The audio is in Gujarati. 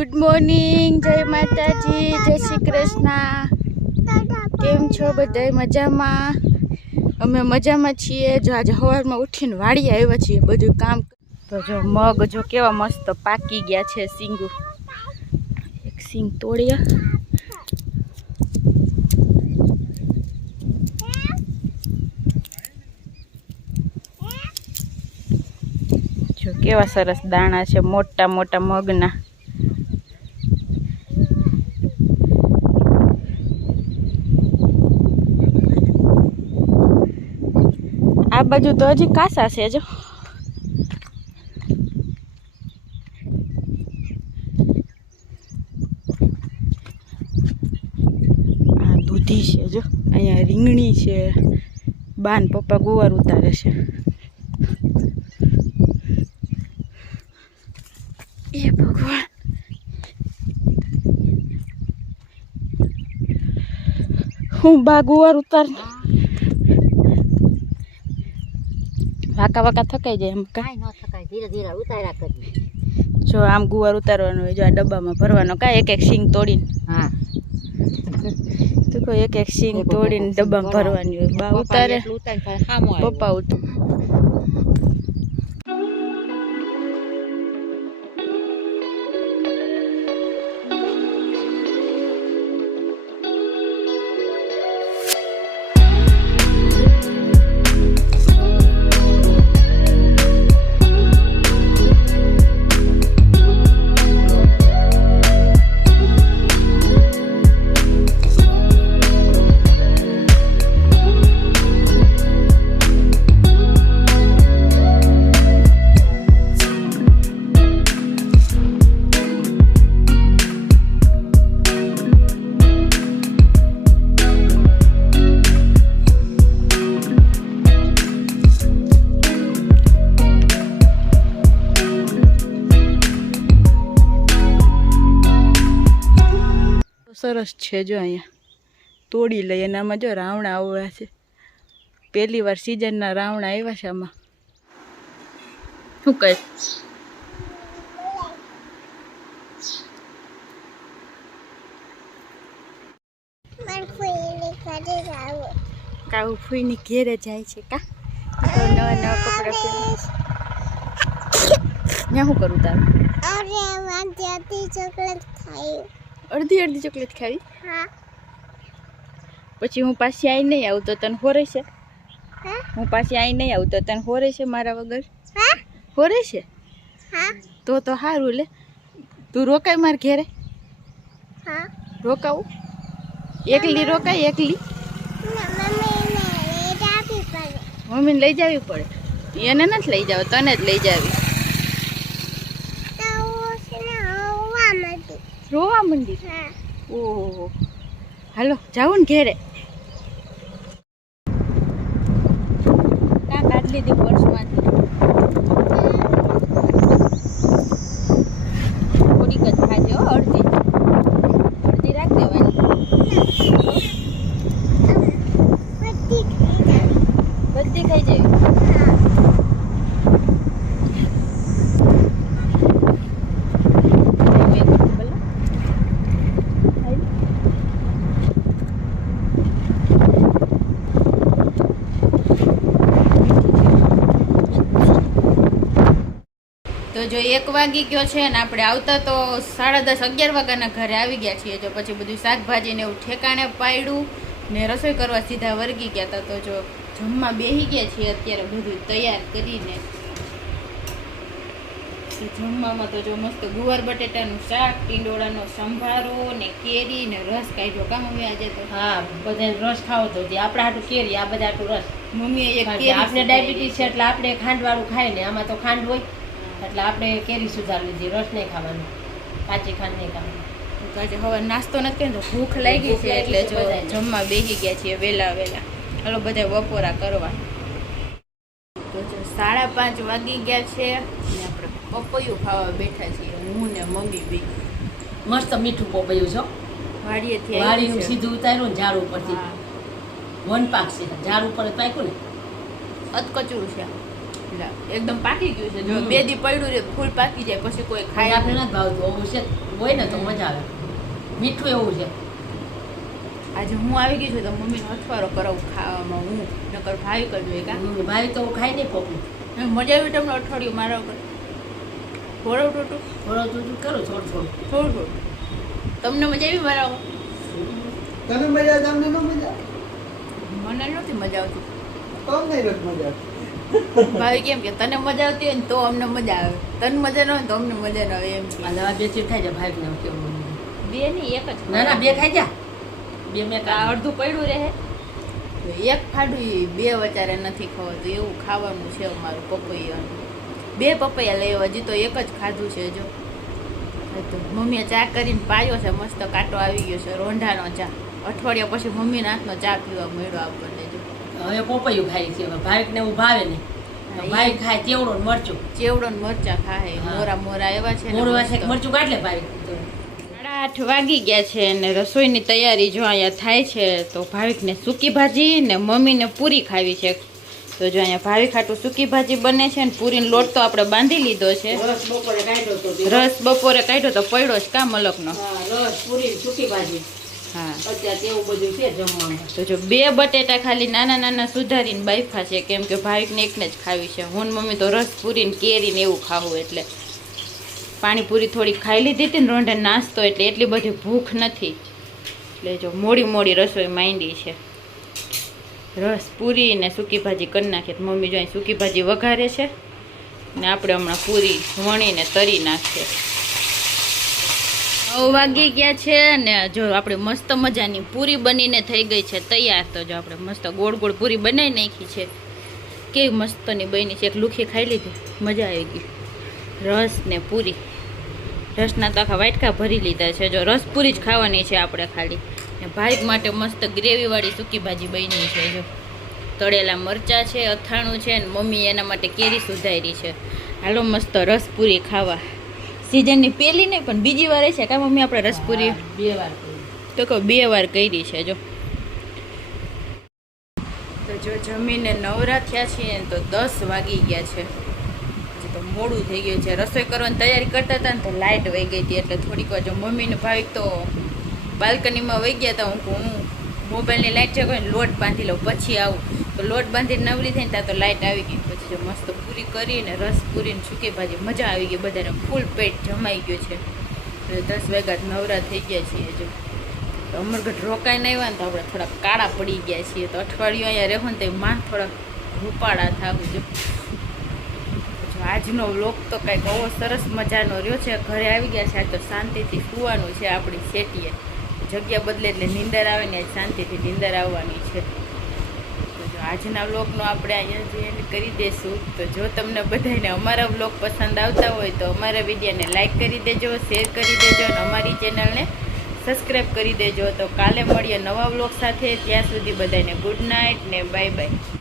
ગુડ મોર્નિંગ, જય માતાજી, જય શ્રી કૃષ્ણ। કેમ છો બધા? મજામાં? અમે મજામાં છીએ। જો આજે સવારમાં ઉઠીને વાડીએ આવ્યા છીએ બધું કામ। તો જો મગ જો કેવા મસ્ત પાકી ગયા છે। સિંગુ એક સિંગ તોડ્યા। જો કેવા સરસ દાણા છે, મોટા મોટા મગના। આ બાજુ તો હજી કાસા છે। જો આ દૂધી છે। જો અહીંયા રીંગણી છે। બાન પપ્પા ગુવાર ઉતારે છે। એ ભગવાન, હું બા ગુવાર ઉતાર વાકા વાકા થકાઈ જાય એમ કાંઈ ન થકાય, ધીરે ધીરે ઉતાર્યા કરી। જો આમ ગુવાર ઉતારવાનું હોય। જો આ ડબ્બામાં ભરવાનો કાંઈ એક એક સિંગ તોડીને। હા તો કોઈ એક એક સિંગ તોડીને ડબ્બામાં ભરવાની હોય। બા ઉતારે, પપ્પા ઉતારે। સરસ છે। જો અહીંયા તોડી લઈએ અને આમાં જો રાવણા આવ્યા છે। પહેલી વાર સિઝનના રાવણા આવ્યા છે આમાં। શું કહે? કાવું ફૂઈની ઘેરે જાય છે કા? નવા નવા કપડા પહેરે છે। ત્યાં શું કરું તારું? અડધી અડધી ચોકલેટ ખાવી? હા। પછી હું પાછી આઈ નહીં આવું તો તને હોરે છે? હું પાછી આઈ નહીં આવું તો તને હોરે છે મારા વગર? હોરે છે? તો સારું લે, તું રોકાય માર ઘેરે? રોકાવું? એકલી રોકાય? એકલી મમ્મીને લઈ જવી પડે? એને નથી લઈ જાવ, તને જ લઈ જાવી। રોવા મંડી? ઓહો, હાલો જાવું ને ઘેરે। કાં કાઢ લીધી પર્સમાંથી? થોડીક જ ખાજે હો, અડધી અડધી રાખ દેવાની। બધી ખાઈ જાય? તો જો 1 વાગી ગયો છે ને આપણે આવતા તો 10:30 11 વાગ્યાના ઘરે આવી ગયા છીએ। જો પછી બધું શાકભાજી ને એવું ઠેકાણે પાડ્યું ને રસોઈ કરવા સીધા વર્ગી ગયા હતા। તો જો જમવા બેસી ગયા છીએ અત્યારે બધું તૈયાર કરીને। જમવામાં તો જો મસ્ત ગુવાર બટેટાનું શાક, ટીંડોળાનો સંભારો ને કેરી ને રસ કાઢ્યો કા મમ્મી આજે તો? હા, બધાને રસ ખાવો તો આપણે હાટું કેરી, આ બધા હાટું રસ। મમ્મીએ એક કેરી, આપણે ડાયાબિટીસ છે એટલે આપણે ખાંડવાળું ખાય ને, આમાં તો ખાંડ હોય એટલે આપણે કેરી સુધારી લીધી। રસ નહીં ખાવાનું, કાચી ખાંડ નહીં ખાવાની। આજે હવે નાસ્તો નથી કર્યો તો ભૂખ લાગી છે એટલે જો જમવા બેસી ગયા છીએ વહેલા વહેલા। ચાલો બધા બપોરા કરવા। તો જો 5:30 વાગી ગયા છે ને આપણે પપૈયું ખાવા બેઠા છીએ, હું ને મમ્મી બી। મસ્ત મીઠું પપૈયું છો, વાડીએથી વાડીનું સીધું ઉતાર્યું ને ઝાડ ઉપરથી। વન પાક છે, ઝાડ ઉપર જ પાક્યું ને, અધકચરું છે। લા, એકદમ પાકી ગયું છે જો 2 દી પડ્યું રે ફૂલ પાકી જાય પછી કોઈ ખાઈ ખાય આપણે નથી ભાવતું એવું છે હોય ને તો મજા આવે મીઠું એવું છે આજે હું આવી ગઈ છું તો મમ્મીનો અઠવારો કરાવું ખાવામાં હું નકર ભાઈ કરજો કા ભાઈ તો ખાઈ નહીં પોકું મજા આવી તમને અઠવાડિયું મારા ઉપર થોડું ટોટું થોડું થોડું કરું થોડું થોડું થોડું તમને મજા આવી મારા ઉપર? તને મજા આવે, તમને ન મજા આવે? મને નથી મજા આવતી તમને નથી મજા આવે. ભાઈ કેમ કે તને મજા આવતી હોય ને તો અમને મજા આવે તને મજા ન હોય ને તો અમને મજા ન આવે એમ છે. આ દવા બે ચીર ખાઈ જા ભાઈ ને કેવું બે નહીં એક જ ના ના બે ખાઈ જા બે મેં આ અડધું પડ્યું રહે એક ફાડું ઈ બે વચારે નથી ખવાતું એવું ખાવાનું છે અમારું પપૈયાનું 2 પપૈયા લેવા હજી તો એક જ ખાધું છે જો તો મમ્મીએ ચા કરીને પાયો છે મસ્ત કાંટો આવી ગયો છે રોંઢાનો ચા અઠવાડિયા પછી મમ્મીના હાથનો ચા પીવા મળ્યો આપણને જો હવે પોપૈયું ખાઈ છે ભાઈ ને એવું ભાવે નહીં ભાઈ ખાય ચેવડો ને મરચું ચેવડો ને મરચા ખાય હા. મોરા મોરા એવા છે ને મોડું મસ્ત. વાસે મરચું કાઢ લે ભાઈ 8:30 વાગી ગયા છે ને રસોઈની તૈયારી જો અહીંયા થાય છે તો ભાવિકને સૂકી ભાજી ને મમ્મીને પૂરી ખાવી છે તો જો અહીંયા ભાવિક હાટું સૂકી ભાજી બને છે ને પૂરીનો લોટ તો આપણે બાંધી લીધો છે રસ બપોરે કાઢ્યો તો રસ બપોરે કાઢ્યો તો પડ્યો છે કા મલકનો રસ પૂરી સૂકી ભાજી હા અત્યારે એવું બધું છે જમવામાં તો જો 2 બટેટા ખાલી નાના નાના સુધારીને બાફા છે કેમ કે ભાવિકને એકને જ ખાવી છે હું ને મમ્મી તો રસ પૂરીને કેરીને એવું ખાવું એટલે પાણીપુરી થોડી ખાઈ લીધી હતી ને રોંઢે નાસ્તો એટલે એટલી બધી ભૂખ નથી એટલે જો મોડી રસોઈ માંડી છે રસ પૂરી ને સૂકી ભાજી કરી નાખીએ તો મમ્મી જો અહીં સૂકી ભાજી વઘારે છે ને આપણે હમણાં પૂરી વણીને તરી નાખીએ 9 વાગી ગયા છે ને જો આપણે મસ્ત મજાની પૂરી બનીને થઈ ગઈ છે તૈયાર તો જો આપણે મસ્ત ગોળ ગોળ પૂરી બનાવી નાખી છે કેવી મસ્તની બની છે એક લુખી ખાઈ લીધી મજા આવી ગઈ રસ ને પૂરી રસના તો આખા વાટકા ભરી લીધા છે જો રસ પૂરી જ ખાવાની છે આપણે ખાલી ને ભાઈ માટે મસ્ત ગ્રેવીવાળી સૂકી ભાજી બની છે જો તળેલા મરચાં છે અથાણું છે ને મમ્મી એના માટે કેરી સુધારી છે હાલો મસ્ત રસ પૂરી ખાવા સિઝનની પહેલી નહીં પણ બીજી વાર છે કા મમ્મી આપણે રસ પૂરી 2 વાર તો કહો 2 વાર કરી છે જો તો જો જમીને નવરા થયા છીએ ને તો 10 વાગી ગયા છે હજી તો મોડું થઈ ગયું છે રસોઈ કરવાની તૈયારી કરતા હતા ને તો લાઇટ વહી ગઈ હતી એટલે થોડીક વાર જો મમ્મીને ભાવિક તો બાલ્કનીમાં વહી ગયા હતા હું મોબાઈલની લાઇટ છે કોઈ લોટ બાંધી લઉં પછી આવું તો લોટ બાંધીને નવરી થઈને ત્યાં તો લાઇટ આવી ગઈ પછી જો મસ્ત પૂરી કરીને રસ પૂરીને સૂકી ભાજી મજા આવી ગઈ બધાને ફૂલ પેટ જમાઈ ગયું છે 10 વાગ્યા નવરા થઈ ગયા છીએ જો તો અમરગઢ રોકાઈને આવ્યા ને તો આપણે થોડા કાળા પડી ગયા છીએ તો અઠવાડિયું અહીંયા રહેવું ને તો માં થોડાક રૂપાળા થાવું જો આજનો વ્લોગ તો કંઈક બહુ સરસ મજાનો રહ્યો છે ઘરે આવી ગયા છે આજ તો શાંતિથી સૂવાનું છે આપણી સેટીએ જગ્યા બદલે એટલે નીંદર આવે ને આજ શાંતિથી નીંદર આવવાની છે તો જો આજના વ્લોગનો આપણે અહીંયા જે એન્ડ કરી દઈશું તો જો તમને બધાને અમારા વ્લોગ પસંદ આવતા હોય તો અમારા વિડીયોને લાઈક કરી દેજો શેર કરી દેજો અને અમારી ચેનલને સબસ્ક્રાઈબ કરી દેજો તો કાલે મળીએ નવા વ્લોગ સાથે ત્યાં સુધી બધાને ગુડ નાઇટ ને બાય બાય